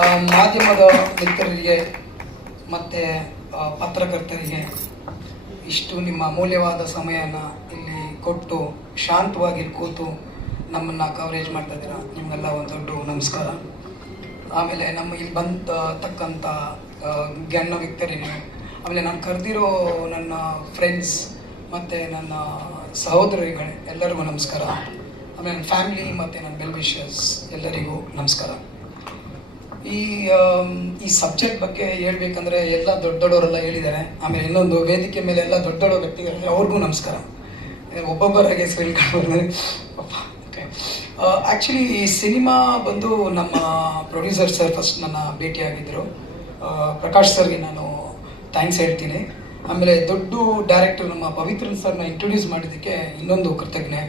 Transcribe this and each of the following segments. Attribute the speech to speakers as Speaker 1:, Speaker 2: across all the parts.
Speaker 1: ಮಾಧ್ಯಮದ ಮಿತ್ರರಿಗೆ ಮತ್ತು ಪತ್ರಕರ್ತರಿಗೆ ಇಷ್ಟು ನಿಮ್ಮ ಅಮೂಲ್ಯವಾದ ಸಮಯನ ಇಲ್ಲಿ ಕೊಟ್ಟು ಶಾಂತವಾಗಿ ಕೂತು ನಮ್ಮನ್ನು ಕವರೇಜ್ ಮಾಡ್ತಾ ಇದ್ದೀರಾ? ನಿಮಗೆಲ್ಲ ಒಂದು ದೊಡ್ಡ ನಮಸ್ಕಾರ. ಆಮೇಲೆ ನಮ್ಮ ಇಲ್ಲಿ ಬಂದ ತಕ್ಕಂಥ ಜ್ಞಾನ ವ್ಯಕ್ತರಿಗೆ ಆಮೇಲೆ ನಾನು ಕರೆದಿರೋ ನನ್ನ ಫ್ರೆಂಡ್ಸ್ ಮತ್ತು ನನ್ನ ಸಹೋದರಿಗಳೇ ಎಲ್ಲರಿಗೂ ನಮಸ್ಕಾರ. ಆಮೇಲೆ ನನ್ನ ಫ್ಯಾಮಿಲಿ ಮತ್ತು ನನ್ನ ವೆಲ್ ಎಲ್ಲರಿಗೂ ನಮಸ್ಕಾರ. ಈ ಈ ಸಬ್ಜೆಕ್ಟ್ ಬಗ್ಗೆ ಹೇಳ್ಬೇಕಂದ್ರೆ ಎಲ್ಲ ದೊಡ್ಡ ದೊಡ್ಡವರೆಲ್ಲ ಹೇಳಿದ್ದಾರೆ. ಆಮೇಲೆ ಇನ್ನೊಂದು ವೇದಿಕೆ ಮೇಲೆ ಎಲ್ಲ ದೊಡ್ಡ ದೊಡ್ಡ ವ್ಯಕ್ತಿಗಳು ಅವ್ರಿಗೂ ನಮಸ್ಕಾರ. ಒಬ್ಬೊಬ್ಬರಾಗಿ ಹೆಸರು ಹೇಳ್ಕೊಂಡ್ರೆ ಓಕೆ ಆ್ಯಕ್ಚುಲಿ ಈ ಸಿನಿಮಾ ಬಂದು ನಮ್ಮ ಪ್ರೊಡ್ಯೂಸರ್ ಸರ್ ಫಸ್ಟ್ ನನ್ನ ಭೇಟಿಯಾಗಿದ್ದರು ಪ್ರಕಾಶ್ ಸರ್ಗೆ ನಾನು ಥ್ಯಾಂಕ್ಸ್ ಹೇಳ್ತೀನಿ. ಆಮೇಲೆ ದೊಡ್ಡ ಡೈರೆಕ್ಟರ್ ನಮ್ಮ ಪವಿತ್ರನ್ ಸರ್ನ ಇಂಟ್ರೊಡ್ಯೂಸ್ ಮಾಡಿದ್ದಕ್ಕೆ ಇನ್ನೊಂದು ಕೃತಜ್ಞೆ.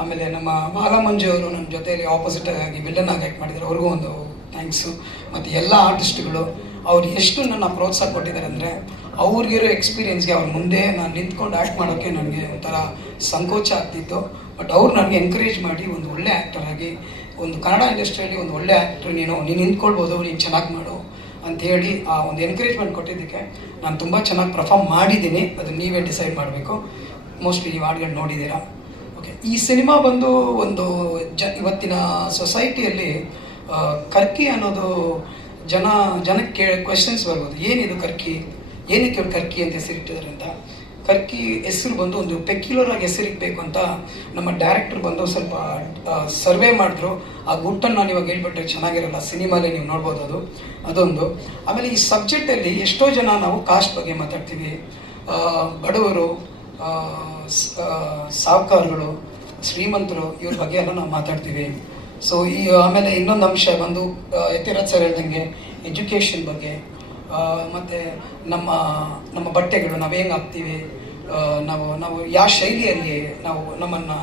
Speaker 1: ಆಮೇಲೆ ನಮ್ಮ ಬಾಲ ಮಂಜು ಅವರು ನನ್ನ ಜೊತೆಯಲ್ಲಿ ಆಪೋಸಿಟ್ ಆಗಿ ವಿಲ್ಲನ್ ಆಗಿ ಆ್ಯಕ್ಟ್ ಮಾಡಿದ್ರು. ಅವ್ರಿಗೂ ಒಂದು ಥ್ಯಾಂಕ್ಸು. ಮತ್ತು ಎಲ್ಲ ಆರ್ಟಿಸ್ಟ್ಗಳು ಅವ್ರು ಎಷ್ಟು ನನ್ನ ಪ್ರೋತ್ಸಾಹ ಕೊಟ್ಟಿದ್ದಾರೆ ಅಂದರೆ, ಅವ್ರಿಗಿರೋ ಎಕ್ಸ್ಪೀರಿಯನ್ಸ್ಗೆ ಅವ್ರ ಮುಂದೆ ನಾನು ನಿಂತ್ಕೊಂಡು ಆ್ಯಕ್ಟ್ ಮಾಡೋಕ್ಕೆ ನನಗೆ ಒಂಥರ ಸಂಕೋಚ ಆಗ್ತಿತ್ತು. ಬಟ್ ಅವ್ರು ನನಗೆ ಎನ್ಕರೇಜ್ ಮಾಡಿ ಒಂದು ಒಳ್ಳೆ ಆ್ಯಕ್ಟರ್ ಆಗಿ, ಒಂದು ಕನ್ನಡ ಇಂಡಸ್ಟ್ರಿಯಲ್ಲಿ ಒಂದು ಒಳ್ಳೆ ಆ್ಯಕ್ಟರ್ ನೀನು ನೀನು ನಿಂತ್ಕೊಳ್ಬೋದು, ನೀನು ಚೆನ್ನಾಗಿ ಮಾಡು ಅಂತ ಹೇಳಿ ಆ ಒಂದು ಎನ್ಕರೇಜ್ಮೆಂಟ್ ಕೊಟ್ಟಿದ್ದಕ್ಕೆ ನಾನು ತುಂಬ ಚೆನ್ನಾಗಿ ಪರ್ಫಾರ್ಮ್ ಮಾಡಿದ್ದೀನಿ. ಅದು ನೀವೇ ಡಿಸೈಡ್ ಮಾಡಬೇಕು. ಮೋಸ್ಟ್ಲಿ ನೀವು ಹಾಡುಗಳು ನೋಡಿದ್ದೀರಾ. ಓಕೆ ಈ ಸಿನಿಮಾ ಬಂದು ಒಂದು ಜ, ಇವತ್ತಿನ ಸೊಸೈಟಿಯಲ್ಲಿ ಕರ್ಕಿ ಅನ್ನೋದು ಜನ ಜನಕ್ಕೆ ಕೇಳಿ ಕ್ವೆಶನ್ಸ್ ಬರ್ಬೋದು. ಏನಿದು ಕರ್ಕಿ? ಏನಕ್ಕೆ ಕರ್ಕಿ ಅಂತ ಹೆಸರಿಟ್ಟಿದ್ದಾರೆ ಅಂತ. ಕರ್ಕಿ ಹೆಸರು ಬಂದು ಒಂದು ಪೆಕ್ಯುಲರ್ ಆಗಿ ಹೆಸರಿಗಬೇಕು ಅಂತ ನಮ್ಮ ಡೈರೆಕ್ಟರ್ ಬಂದು ಸ್ವಲ್ಪ ಸರ್ವೆ ಮಾಡಿದ್ರು. ಆ ಗುಟ್ಟನ್ನು ನಾನು ಇವಾಗ ಹೇಳ್ಬಿಟ್ರೆ ಚೆನ್ನಾಗಿರಲ್ಲ. ಸಿನಿಮಾಲೇ ನೀವು ನೋಡ್ಬೋದು ಅದು. ಅದೊಂದು. ಆಮೇಲೆ ಈ ಸಬ್ಜೆಕ್ಟಲ್ಲಿ ಎಷ್ಟೋ ಜನ ನಾವು ಕಾಸ್ಟ್ ಬಗ್ಗೆ ಮಾತಾಡ್ತೀವಿ. ಬಡವರು ಆ, ಸ್- ಆ, ಸಾಹುಕಾರಗಳು ಶ್ರೀಮಂತರು ಇವ್ರ ಬಗ್ಗೆ ಎಲ್ಲ ನಾವು ಮಾತಾಡ್ತೀವಿ. ಸೊ ಈ, ಆಮೇಲೆ ಇನ್ನೊಂದು ಅಂಶ ಬಂದು ಯತಿರಾಜ್ ಸರ್ ಹೇಳ್ದಂಗೆ ಎಜುಕೇಷನ್ ಬಗ್ಗೆ ಮತ್ತು ನಮ್ಮ ನಮ್ಮ ಬಟ್ಟೆಗಳು ನಾವು ಹೆಂಗೆ ಹಾಕ್ತೀವಿ ನಾವು ನಾವು ಯಾವ ಶೈಲಿಯಲ್ಲಿ ನಾವು ನಮ್ಮನ್ನು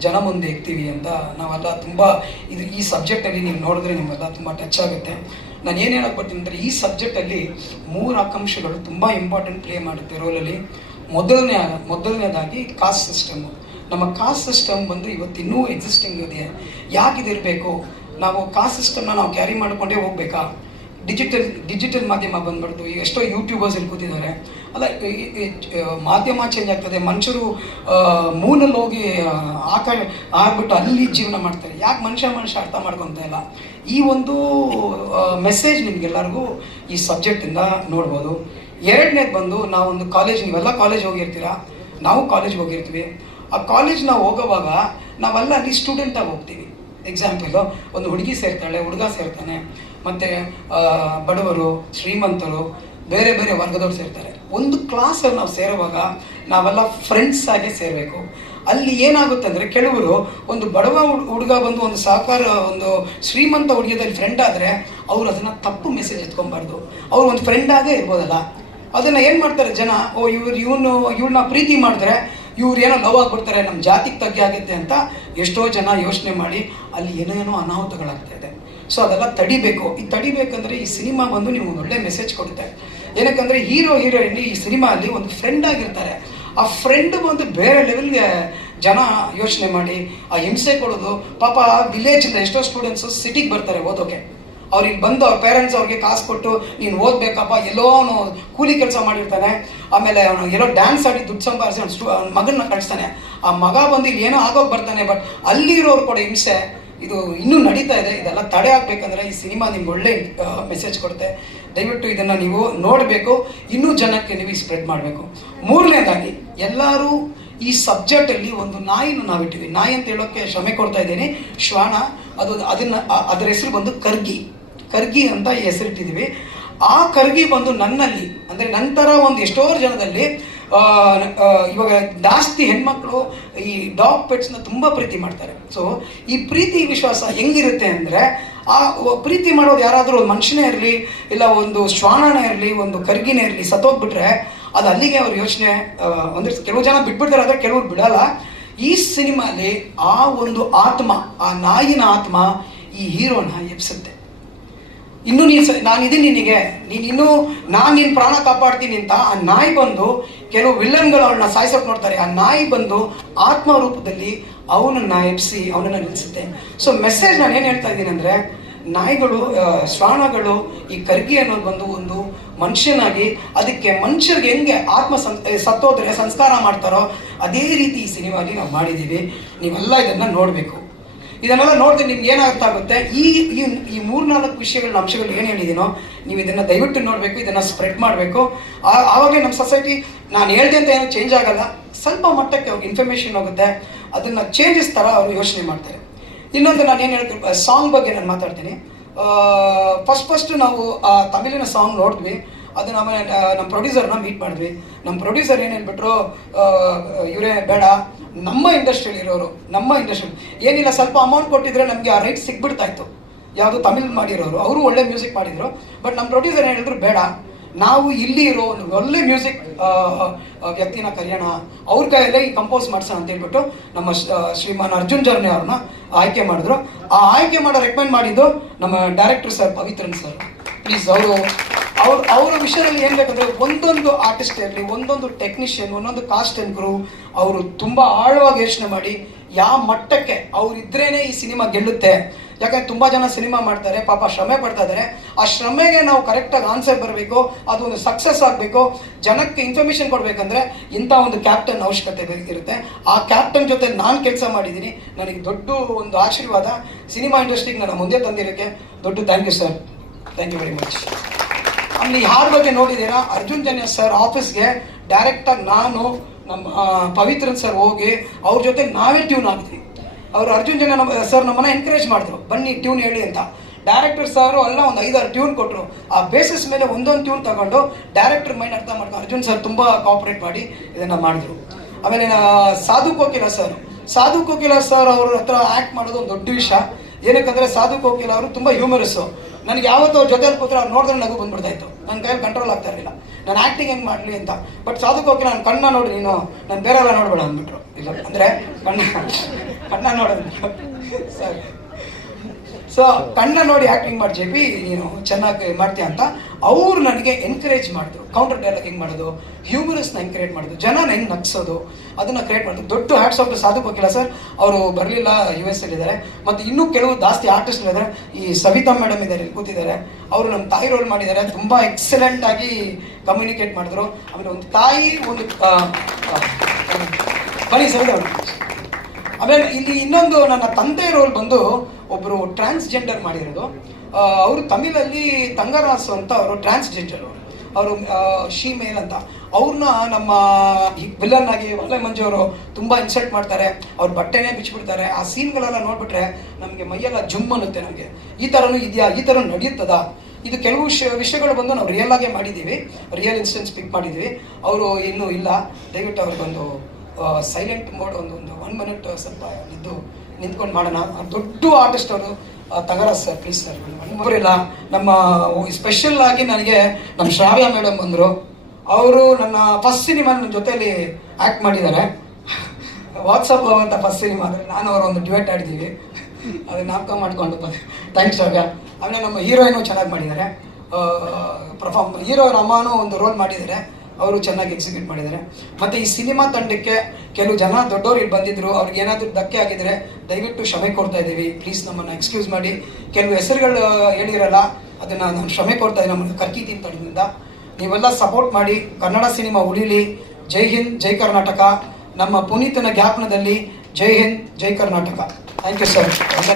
Speaker 1: ಜನ ಮುಂದೆ ಇರ್ತೀವಿ ಅಂತ ನಾವೆಲ್ಲ ತುಂಬ, ಇದು ಈ ಸಬ್ಜೆಕ್ಟಲ್ಲಿ ನೀವು ನೋಡಿದ್ರೆ ನಿಮಗೆಲ್ಲ ತುಂಬ ಟಚ್ ಆಗುತ್ತೆ. ನಾನು ಏನು ಹೇಳಕ್ಕೆ ಬರ್ತೀನಿ ಅಂದರೆ ಈ ಸಬ್ಜೆಕ್ಟಲ್ಲಿ ಮೂರು ಆಕಾಂಕ್ಷೆಗಳು ತುಂಬ ಇಂಪಾರ್ಟೆಂಟ್ ಪ್ಲೇ ಮಾಡುತ್ತೆ ರೋಲಲ್ಲಿ ಮೊದಲನೇ ಮೊದಲನೇದಾಗಿ ಕಾಸ್ಟ್ ಸಿಸ್ಟಮು ನಮ್ಮ ಕಾಸ್ಟ್ ಸಿಸ್ಟಮ್ ಬಂದು ಇವತ್ತು ಇನ್ನೂ ಎಕ್ಸಿಸ್ಟಿಂಗ್ ಇದೆ. ಯಾಕೆ ಇದಿರಬೇಕು ನಾವು ಕಾಸ್ಟ್ ಸಿಸ್ಟಮ್ನ ನಾವು ಕ್ಯಾರಿ ಮಾಡಿಕೊಂಡೇ ಹೋಗ್ಬೇಕಾ? ಡಿಜಿಟಲ್ ಡಿಜಿಟಲ್ ಮಾಧ್ಯಮ ಬಂದ್ಬಿಡ್ತು. ಈಗ ಎಷ್ಟೋ ಯೂಟ್ಯೂಬರ್ಸ್ ಇಲ್ಲಿ ಕೂತಿದ್ದಾರೆ. ಅಲ್ಲ ಮಾಧ್ಯಮ ಚೇಂಜ್ ಆಗ್ತದೆ. ಮನುಷ್ಯರು ಮೂನಲ್ಲಿ ಹೋಗಿ ಆಕ, ಆಗ್ಬಿಟ್ಟು ಅಲ್ಲಿ ಜೀವನ ಮಾಡ್ತಾರೆ. ಯಾಕೆ ಮನುಷ್ಯ ಮನುಷ್ಯ ಅರ್ಥ ಮಾಡ್ಕೊತ ಇಲ್ಲ? ಈ ಒಂದು ಮೆಸೇಜ್ ನಿಮಗೆಲ್ಲರಿಗೂ ಈ ಸಬ್ಜೆಕ್ಟಿಂದ ನೋಡ್ಬೋದು. ಎರಡನೇದು ಬಂದು ನಾವೊಂದು ಕಾಲೇಜ್ ನೀವೆಲ್ಲ ಕಾಲೇಜ್ ಹೋಗಿರ್ತೀರಾ? ನಾವು ಕಾಲೇಜ್ಗೆ ಹೋಗಿರ್ತೀವಿ. ಆ ಕಾಲೇಜ್ ನಾವು ಹೋಗೋವಾಗ ನಾವೆಲ್ಲ ಅಲ್ಲಿ ಸ್ಟೂಡೆಂಟಾಗಿ ಹೋಗ್ತೀವಿ. ಎಕ್ಸಾಂಪಲು ಒಂದು ಹುಡುಗಿ ಸೇರ್ತಾಳೆ, ಹುಡುಗ ಸೇರ್ತಾನೆ, ಮತ್ತು ಬಡವರು, ಶ್ರೀಮಂತರು, ಬೇರೆ ಬೇರೆ ವರ್ಗದವ್ರು ಸೇರ್ತಾರೆ. ಒಂದು ಕ್ಲಾಸಲ್ಲಿ ನಾವು ಸೇರುವಾಗ ನಾವೆಲ್ಲ ಫ್ರೆಂಡ್ಸ್ ಆಗಿ ಸೇರಬೇಕು. ಅಲ್ಲಿ ಏನಾಗುತ್ತೆ ಅಂದರೆ ಕೆಲವರು ಒಂದು ಬಡವ ಹುಡ್- ಹುಡುಗ ಬಂದು ಒಂದು ಸಹಕಾರ ಒಂದು ಶ್ರೀಮಂತ ಹುಡುಗಿಯಲ್ಲಿ ಫ್ರೆಂಡ್ ಆದರೆ ಅವ್ರು ಅದನ್ನು ತಪ್ಪು ಮೆಸೇಜ್ ಎತ್ಕೊಬಾರ್ದು. ಅವ್ರು ಒಂದು ಫ್ರೆಂಡ್ ಆಗೇ ಇರ್ಬೋದಲ್ಲ. ಅದನ್ನು ಏನು ಮಾಡ್ತಾರೆ ಜನ? ಓ, ಇವ್ರು, ಇವನು ಇವ್ರನ್ನ ಪ್ರೀತಿ ಮಾಡಿದ್ರೆ ಇವ್ರು ಏನೋ ಲವ್ ಆಗ್ಬಿಡ್ತಾರೆ ನಮ್ಮ ಜಾತಿಗೆ ತಗ್ಗಿ ಆಗುತ್ತೆ ಅಂತ ಎಷ್ಟೋ ಜನ ಯೋಚನೆ ಮಾಡಿ ಅಲ್ಲಿ ಏನೇನೋ ಅನಾಹುತಗಳಾಗ್ತಾ ಇದೆ. ಸೊ ಅದೆಲ್ಲ ತಡಿಬೇಕು. ಈ ತಡಿಬೇಕಂದ್ರೆ ಈ ಸಿನಿಮಾ ಬಂದು ನಿಮ್ಗೆ ಒಳ್ಳೆ ಮೆಸೇಜ್ ಕೊಡುತ್ತೆ. ಏನಕ್ಕಂದ್ರೆ ಹೀರೋ, ಹೀರೋಯಿನ್ ಈ ಸಿನಿಮಾ ಅಲ್ಲಿ ಒಂದು ಫ್ರೆಂಡ್ ಆಗಿರ್ತಾರೆ. ಆ ಫ್ರೆಂಡ್ ಬಂದು ಬೇರೆ ಲೆವೆಲ್ಗೆ ಜನ ಯೋಚನೆ ಮಾಡಿ, ಆ ಹಿಂಸೆ ಕೊಡೋದು. ಪಾಪ ವಿಲೇಜಿಂದ ಎಷ್ಟೋ ಸ್ಟೂಡೆಂಟ್ಸು ಸಿಟಿಗೆ ಬರ್ತಾರೆ ಓದೋಕೆ. ಅವ್ರಿಗೆ ಬಂದು ಅವ್ರ ಪೇರೆಂಟ್ಸ್ ಅವ್ರಿಗೆ ಕಾಸು ಕೊಟ್ಟು, ನೀನು ಓದ್ಬೇಕಪ್ಪ, ಎಲ್ಲೋ ಅವನು ಕೂಲಿ ಕೆಲಸ ಮಾಡಿರ್ತಾನೆ. ಆಮೇಲೆ ಅವನು ಎಲ್ಲೋ ಡ್ಯಾನ್ಸ್ ಆಡಿ ದುಡ್ಡು ಸಂಪಾದಿಸಿ ಅವ್ನು ಮಗನ್ನ ಕಳಿಸ್ತಾನೆ ಆ ಮಗ ಬಂದು ಇಲ್ಲಿ ಏನೋ ಆಗೋಗಿ ಬರ್ತಾನೆ ಬಟ್ ಅಲ್ಲಿರೋರು ಕೂಡ ಹಿಂಸೆ. ಇದು ಇನ್ನೂ ನಡೀತಾ ಇದೆ. ಇದೆಲ್ಲ ತಡೆ ಆಗಬೇಕಂದ್ರೆ ಈ ಸಿನಿಮಾ ನಿಮ್ಗೆ ಒಳ್ಳೆ ಮೆಸೇಜ್ ಕೊಡುತ್ತೆ. ದಯವಿಟ್ಟು ಇದನ್ನು ನೀವು ನೋಡಬೇಕು. ಇನ್ನೂ ಜನಕ್ಕೆ ನೀವು ಸ್ಪ್ರೆಡ್ ಮಾಡಬೇಕು. ಮೂರನೇದಾಗಿ, ಎಲ್ಲರೂ ಈ ಸಬ್ಜೆಕ್ಟಲ್ಲಿ ಒಂದು ನಾಯಿನ ನಾವಿಟ್ಟಿವಿ ನಾಯಿ ಅಂತ ಹೇಳೋಕ್ಕೆ ಶ್ರಮೆ ಕೊಡ್ತಾ ಇದ್ದೀನಿ. ಶ್ವಾನ, ಅದು, ಅದನ್ನ ಅದರ ಹೆಸರು ಬಂದು ಕರ್ಗಿ. ಕರ್ಗಿ ಅಂತ ಹೆಸರಿಟ್ಟಿದ್ದೀವಿ. ಆ ಕರ್ಗಿ ಬಂದು ನನ್ನಲ್ಲಿ, ಅಂದರೆ ನಂತರ ಒಂದು ಎಷ್ಟೋ ಜನದಲ್ಲಿ ಇವಾಗ ಜಾಸ್ತಿ ಹೆಣ್ಮಕ್ಳು ಈ ಡಾಗ್ ಪೆಟ್ಸ್ನ ತುಂಬ ಪ್ರೀತಿ ಮಾಡ್ತಾರೆ. ಸೊ ಈ ಪ್ರೀತಿ ವಿಶ್ವಾಸ ಹೆಂಗಿರುತ್ತೆ ಅಂದರೆ, ಆ ಪ್ರೀತಿ ಮಾಡೋದು ಯಾರಾದರೂ ಒಂದು ಮನುಷ್ಯನೇ ಇರಲಿ, ಇಲ್ಲ ಒಂದು ಶ್ವಾನನೇ ಇರಲಿ, ಒಂದು ಕರ್ಗಿನೇ ಇರಲಿ ಸತ್ತೋಗ್ಬಿಟ್ರೆ ಅದು ಅಲ್ಲಿಗೆ ಅವ್ರ ಯೋಚನೆ ಅಂದರೆ ಕೆಲವು ಜನ ಬಿಟ್ಬಿಡ್ತಾರೆ, ಆದರೆ ಕೆಲವ್ರು ಬಿಡಲ್ಲ. ಈ ಸಿನಿಮಾಲಿ ಆ ಒಂದು ಆತ್ಮ, ಆ ನಾಯಿನ ಆತ್ಮ ಈ ಹೀರೋನ ಎಬ್ಸುತ್ತೆ. ಇನ್ನು ನೀನು ನಾನು ಇದೀನಿ ನಿನಗೆ. ನೀನು ಇನ್ನೂ ನಾನು ನಿನ್ನ ಪ್ರಾಣ ಕಾಪಾಡ್ತೀನಿ ಅಂತ ಆ ನಾಯಿ ಬಂದು ಕೆಲವು ವಿಲ್ಲನ್ಗಳು ಅವಳನ್ನ ಸಾಯಿಸೋಕೆ ನೋಡ್ತಾರೆ. ಆ ನಾಯಿ ಬಂದು ಆತ್ಮ ರೂಪದಲ್ಲಿ ಅವನನ್ನ ಎಬ್ಸಿ, ಅವನನ್ನ ನಿಲ್ಲಿಸುತ್ತೆ. ಸೊ ಮೆಸೇಜ್ ನಾನು ಏನು ಹೇಳ್ತಾ ಇದ್ದೀನಿ ಅಂದರೆ, ನಾಯಿಗಳು ಶ್ವಾನಗಳು ಈ ಕರ್ಗಿ ಅನ್ನೋದು ಬಂದು ಒಂದು ಮನುಷ್ಯನಾಗಿ ಅದಕ್ಕೆ ಮನುಷ್ಯರಿಗೆ ಹೆಂಗೆ ಆತ್ಮ ಸಂ ಸತ್ತೋದ್ರೆ ಸಂಸ್ಕಾರ ಮಾಡ್ತಾರೋ ಅದೇ ರೀತಿ ಈ ಸಿನಿಮಾಲಿ ನಾವು ಮಾಡಿದ್ದೀವಿ. ನೀವೆಲ್ಲ ಇದನ್ನ ನೋಡಬೇಕು. ಇದನ್ನೆಲ್ಲ ನೋಡಿದ್ರೆ ನಿಮ್ಗೆ ಏನಾಗ್ತಾ ಆಗುತ್ತೆ? ಈ ಈ ಮೂರು ಮೂರ್ನಾಲ್ಕು ವಿಷಯಗಳ, ಅಂಶಗಳು ಏನು ಹೇಳಿದೀನೋ, ನೀವು ಇದನ್ನ ದಯವಿಟ್ಟು ನೋಡಬೇಕು, ಇದನ್ನ ಸ್ಪ್ರೆಡ್ ಮಾಡಬೇಕು. ಆವಾಗಲೇ ನಮ್ಮ ಸೊಸೈಟಿ ನಾನು ಹೇಳ್ದೆ ಅಂತ ಏನೂ ಚೇಂಜ್ ಆಗಲ್ಲ. ಸ್ವಲ್ಪ ಮಟ್ಟಕ್ಕೆ ಅವ್ರಿಗೆ ಇನ್ಫಾರ್ಮೇಶನ್ ಹೋಗುತ್ತೆ. ಅದನ್ನ ಚೇಂಜಸ್ ಥರ ಅವರು ಯೋಚನೆ ಮಾಡ್ತಾರೆ. ಇನ್ನೊಂದು ನಾನು ಏನು ಹೇಳ್ತೀನಿ ಸಾಂಗ್ ಬಗ್ಗೆ ನಾನು ಮಾತಾಡ್ತೀನಿ. ಫಸ್ಟ್ ಫಸ್ಟ್ ನಾವು, ಆ, ತಮಿಳಿನ ಸಾಂಗ್ ನೋಡಿದ್ವಿ. ಅದು ನಮ್ಮ ನಮ್ಮ ಪ್ರೊಡ್ಯೂಸರ್ನ ಮೀಟ್ ಮಾಡಿದ್ವಿ. ನಮ್ಮ ಪ್ರೊಡ್ಯೂಸರ್ ಏನು ಹೇಳ್ಬಿಟ್ರು ಇವರೇ, ಬೇಡ. ನಮ್ಮ ಇಂಡಸ್ಟ್ರಿಯಲ್ಲಿ ಇರೋರು, ನಮ್ಮ ಇಂಡಸ್ಟ್ರಿ ಏನಿಲ್ಲ, ಸ್ವಲ್ಪ ಅಮೌಂಟ್ ಕೊಟ್ಟಿದ್ರೆ ನಮಗೆ ಆ ರೈಟ್ ಸಿಗ್ಬಿಡ್ತಾ ಇತ್ತು. ಯಾವುದು ತಮಿಳ್ ಮಾಡಿರೋರು, ಅವರು ಒಳ್ಳೆ ಮ್ಯೂಸಿಕ್ ಮಾಡಿದ್ರು. ಬಟ್ ನಮ್ಮ ಪ್ರೊಡ್ಯೂಸರ್ ಹೇಳಿದ್ರು, ಬೇಡ, ನಾವು ಇಲ್ಲಿ ಇರೋ ಒಂದು ಒಳ್ಳೆ ಮ್ಯೂಸಿಕ್ ವ್ಯಕ್ತಿನ ಕರೆಯೋಣ. ಅವ್ರ ಕೈಯಲ್ಲೇ ಈ ಕಂಪೋಸ್ ಮಾಡ್ಸೋಣ ಅಂತ ಹೇಳ್ಬಿಟ್ಟು ನಮ್ಮ ಶ್ರೀ- ಶ್ರೀಮಾನ್ ಅರ್ಜುನ್ ಜರ್ನೆ ಅವ್ರನ್ನ ಆಯ್ಕೆ ಮಾಡಿದ್ರು. ಆ ಆಯ್ಕೆ ಮಾಡೋ ರೆಕಮೆಂಡ್ ಮಾಡಿದ್ದು ನಮ್ಮ director sir Pavithran sir please ಅವರು ಅವ್ರ ಅವರ ವಿಷಯದಲ್ಲಿ ಏನ್ ಬೇಕಂದ್ರೆ ಒಂದೊಂದು ಆರ್ಟಿಸ್ಟ್ ಇರಲಿ, ಒಂದೊಂದು ಟೆಕ್ನಿಷಿಯನ್ ಒಂದೊಂದು ಕಾಸ್ಟ್ ಕ್ರೂ ಅವರು ತುಂಬಾ ಆಳವಾಗಿ ಯೋಚನೆ ಮಾಡಿ ಯಾವ ಮಟ್ಟಕ್ಕೆ ಅವ್ರು ಇದ್ರೇನೆ ಈ ಸಿನಿಮಾ ಗೆಲ್ಲುತ್ತೆ. ಯಾಕಂದ್ರೆ ತುಂಬಾ ಜನ ಸಿನಿಮಾ ಮಾಡ್ತಾರೆ, ಪಾಪ ಶ್ರಮೆ ಪಡ್ತಾ ಇದ್ದಾರೆ ಆ ಶ್ರಮೆಗೆ ನಾವು ಕರೆಕ್ಟಾಗಿ ಆನ್ಸರ್ ಬರಬೇಕು, ಅದು ಒಂದು ಸಕ್ಸಸ್ ಆಗಬೇಕು. ಜನಕ್ಕೆ ಇನ್ಫಾರ್ಮೇಶನ್ ಕೊಡಬೇಕಂದ್ರೆ ಇಂಥ ಒಂದು ಕ್ಯಾಪ್ಟನ್ ಅವಶ್ಯಕತೆ ಇರುತ್ತೆ. ಆ ಕ್ಯಾಪ್ಟನ್ ಜೊತೆ ನಾನು ಕೆಲಸ ಮಾಡಿದ್ದೀನಿ. ನನಗೆ ದೊಡ್ಡ ಒಂದು ಆಶೀರ್ವಾದ ಸಿನಿಮಾ ಇಂಡಸ್ಟ್ರಿಗೆ ನನ್ನ ಮುಂದೆ ತಂದಿರೋಕ್ಕೆ. ದೊಡ್ಡ thank you sir thank you very much ಆಮೇಲೆ ಯಾರ ಬಗ್ಗೆ ನೋಡಿದ್ದೀರಾ? ಅರ್ಜುನ್ ಜನ್ಯ ಸರ್ ಆಫೀಸ್ಗೆ ಡೈರೆಕ್ಟಾಗಿ ನಾನು, ನಮ್ಮ ಪವಿತ್ರನ್ ಸರ್ ಹೋಗಿ ಅವ್ರ ಜೊತೆ ನಾವೇ ಟ್ಯೂನ್ ಆಗಿದ್ವಿ. ಅವರು ಅರ್ಜುನ್ ಜನ ನಮ್ಮ ಸರ್ ನಮ್ಮನ್ನ ಎನ್ಕರೇಜ್ ಮಾಡಿದ್ರು. ಬನ್ನಿ ಟ್ಯೂನ್ ಹೇಳಿ ಅಂತ. ಡೈರೆಕ್ಟರ್ ಸರ್ ಎಲ್ಲ ಒಂದು ಐದಾರು ಟ್ಯೂನ್ ಕೊಟ್ಟರು ಆ ಬೇಸಿಸ್ ಮೇಲೆ ಒಂದೊಂದು ಟ್ಯೂನ್ ತಗೊಂಡು ಡೈರೆಕ್ಟರ್ ಮೈಂಡ್ ಅರ್ಥ ಮಾಡ್ಕೊಂಡು ಅರ್ಜುನ್ ಸರ್ ತುಂಬ ಕಾಪರೇಟ್ ಮಾಡಿ ಇದನ್ನ ಮಾಡಿದ್ರು. ಆಮೇಲೆ ಸಾಧು ಕೋಕಿಲ ಸರ್ ಸಾಧು ಕೋಕಿಲ ಸರ್ ಅವ್ರ ಹತ್ರ ಆಕ್ಟ್ ಮಾಡೋದು ಒಂದು ದೊಡ್ಡ ವಿಷಯ. ಏನಕ್ಕಂದ್ರೆ ಸಾಧು ಕೋಕಿಲ ಅವರು ತುಂಬಾ ಹ್ಯೂಮರಸ್ ನನಗೆ ಯಾವತ್ತೋ ಜೊತೆಯಲ್ಲಿ ಜೊತೆ ಕೂತ್ರೆ ಅವ್ರು ನೋಡಿದ್ರೆ ನಗು ಬಂದ್ಬಿಡ್ತಾ ಇತ್ತು ನನ್ನ ಕೈಯಲ್ಲಿ ಕಂಟ್ರೋಲ್ ಆಗ್ತಾ ಇರಲಿಲ್ಲ. ನಾನು ಆಕ್ಟಿಂಗ್ ಹೆಂಗ್ ಮಾಡಲಿ ಅಂತ. ಬಟ್ ಸಾಧು ಹೋಗಿ ನಾನು ಕಣ್ಣ ನೋಡಿ ನೀನು. ನಾನು ಬೇರೆಲ್ಲ ನೋಡ್ಬೇಡ ಅಂದ್ಬಿಟ್ರು. ಇಲ್ಲ, ಅಂದರೆ ಕಣ್ಣ ಕಣ್ಣ ನೋಡೋದು. ಸರಿ. ಸೊ ಕಣ್ಣ ನೋಡಿ ಆ್ಯಕ್ಟಿಂಗ್ ಮಾಡಿ ಜೆ ಪಿ ನೀನು ಚೆನ್ನಾಗಿ ಮಾಡ್ತೀಯ ಅಂತ, ಅವ್ರು ನನಗೆ ಎನ್ಕರೇಜ್ ಮಾಡಿದ್ರು. ಕೌಂಟರ್ ಡೈಲಾಗ್ ಹೆಂಗೆ ಮಾಡೋದು? ಹ್ಯೂಮರಸ್ನ ಕ್ರಿಯೇಟ್ ಮಾಡೋದು ಜನನ ಹೆಂಗೆ ನಗ್ಸೋದು? ಅದನ್ನು ಕ್ರಿಯೇಟ್ ಮಾಡೋದು ದೊಡ್ಡ ಹ್ಯಾಟ್ಸ್ ಆಫ್ ಸಾಧು ಸರ್ ಅವರು ಬರಲಿಲ್ಲ ಯು ಎಸ್ ಅಲ್ಲಿ ಇದ್ದಾರೆ ಮತ್ತು ಇನ್ನೂ ಕೆಲವು ಜಾಸ್ತಿ ಆರ್ಟಿಸ್ಟ್ ಇದ್ದಾರೆ ಈ ಸವಿತಾ ಮೇಡಮ್ ಇದ್ದಾರೆ ಇಲ್ಲಿ ಕೂತಿದ್ದಾರೆ. ಅವರು ನಮ್ಮ ತಾಯಿ ರೋಲ್ ಮಾಡಿದ್ದಾರೆ. ತುಂಬ ಎಕ್ಸಲೆಂಟ್ ಆಗಿ ಕಮ್ಯುನಿಕೇಟ್ ಮಾಡಿದ್ರು. ಆಮೇಲೆ ಒಂದು ತಾಯಿ, ಒಂದು ಬನ್ನಿ ಸವಿತಾ ಆಮೇಲೆ ಇಲ್ಲಿ ಇನ್ನೊಂದು ನನ್ನ ತಂದೆ ರೋಲ್ ಬಂದು ಒಬ್ಬರು ಟ್ರಾನ್ಸ್ಜೆಂಡರ್ ಮಾಡಿರೋದು. ಅವರು ತಮಿಳಲ್ಲಿ ತಂಗರಾಸು ಅಂತ ಅವರು ಟ್ರಾನ್ಸ್ಜೆಂಡರು ಅವರು. ಶೀಮೇಲ್ ಅಂತ. ಅವ್ರನ್ನ ನಮ್ಮ ವಿಲನ್ ಆಗಿ ಒಳ್ಳೆ ಮಂಜು ಅವರು ತುಂಬಾ ಇನ್ಸಲ್ಟ್ ಮಾಡ್ತಾರೆ. ಅವ್ರ ಬಟ್ಟೆನೇ ಬಿಚ್ಚಿಬಿಡ್ತಾರೆ. ಆ ಸೀನ್ಗಳೆಲ್ಲ ನೋಡ್ಬಿಟ್ರೆ ನಮಗೆ ಮೈಯೆಲ್ಲ ಜುಮ್ ಅನ್ನುತ್ತೆ ನಮಗೆ. ಈ ಥರನೂ ಇದೆಯಾ? ಈ ಥರ ನಡೆಯುತ್ತದಾ ಇದು ಕೆಲವು ವಿಷಯ ವಿಷಯಗಳು ಬಂದು ನಾವು ರಿಯಲ್ ಆಗೇ ಮಾಡಿದ್ದೀವಿ. ರಿಯಲ್ ಇನ್ಸಿಡೆನ್ಸ್ ಪಿಕ್ ಮಾಡಿದ್ದೀವಿ. ಅವರು ಇನ್ನೂ ಇಲ್ಲ. ದಯವಿಟ್ಟು ಅವ್ರಿಗೊಂದು ಸೈಲೆಂಟ್ ಮೋಡ್ ಒಂದು ಒಂದು ಒನ್ ಮಿನಿಟ್ ಸ್ವಲ್ಪ ಇದ್ದು ನಿಂತ್ಕೊಂಡು ಮಾಡೋಣ. ದೊಡ್ಡ ಆರ್ಟಿಸ್ಟ್ ಅವರು ತಗರ ಸರ್ ಪ್ಲೀಸ್ ಸರ್ ಇಲ್ಲ. ನಮ್ಮ ಸ್ಪೆಷಲ್ ಆಗಿ ನನಗೆ ನಮ್ಮ ಶ್ರಾವ್ಯ ಮೇಡಮ್ ಬಂದರು. ಅವರು ನನ್ನ ಫಸ್ಟ್ ಸಿನಿಮಾ ನನ್ನ ಜೊತೆಯಲ್ಲಿ ಆ್ಯಕ್ಟ್ ಮಾಡಿದ್ದಾರೆ. ವಾಟ್ಸಪ್ ಅಂತ ಫಸ್ಟ್ ಸಿನಿಮಾ ನಾನು ಅವರು ಒಂದು ಡಿಬೇಟ್ ಆಡಿದ್ದೀವಿ. ಅದು ನಾಪಕ ಮಾಡಿಕೊಂಡು ಥ್ಯಾಂಕ್ಸ್ ಶ್ರಾವ್ಯ. ಆಮೇಲೆ ನಮ್ಮ ಹೀರೋಯಿನು ಚೆನ್ನಾಗಿ ಮಾಡಿದ್ದಾರೆ. ಪರ್ಫಾರ್ಮ್ ಹೀರೋ ಅಮ್ಮನೂ ಒಂದು ರೋಲ್ ಮಾಡಿದ್ದಾರೆ. ಅವರು ಚೆನ್ನಾಗಿ ಎಕ್ಸಿಕ್ಯೂಟ್ ಮಾಡಿದ್ದಾರೆ. ಮತ್ತೆ ಈ ಸಿನಿಮಾ ತಂಡಕ್ಕೆ ಕೆಲವು ಜನ ದೊಡ್ಡವರು ಇಲ್ಲಿ ಬಂದಿದ್ರು. ಅವ್ರಿಗೆ ಏನಾದರೂ ಧಕ್ಕೆ ಆಗಿದ್ರೆ ದಯವಿಟ್ಟು ಕ್ಷಮೆ ಕೊಡ್ತಾ ಇದ್ದೀವಿ. ಪ್ಲೀಸ್ ನಮ್ಮನ್ನು ಎಕ್ಸ್ಕ್ಯೂಸ್ ಮಾಡಿ. ಕೆಲವು ಹೆಸರುಗಳು ಹೇಳಿರಲ್ಲ, ಅದನ್ನ ನಾನು ಕ್ಷಮೆ ಕೊಡ್ತಾ ಇದ್ದೀನಿ ನಮ್ಮನ್ನು ಕರ್ಕಿ ಟೀಮ್ ತಂಡದಿಂದ. ನೀವೆಲ್ಲ ಸಪೋರ್ಟ್ ಮಾಡಿ. ಕನ್ನಡ ಸಿನಿಮಾ ಉಳಿಲಿ. ಜೈ ಹಿಂದ್, ಜೈ ಕರ್ನಾಟಕ. ನಮ್ಮ ಪುನೀತನ ಜ್ಞಾಪನದಲ್ಲಿ ಜೈ ಹಿಂದ್, ಜೈ ಕರ್ನಾಟಕ. Thank you sir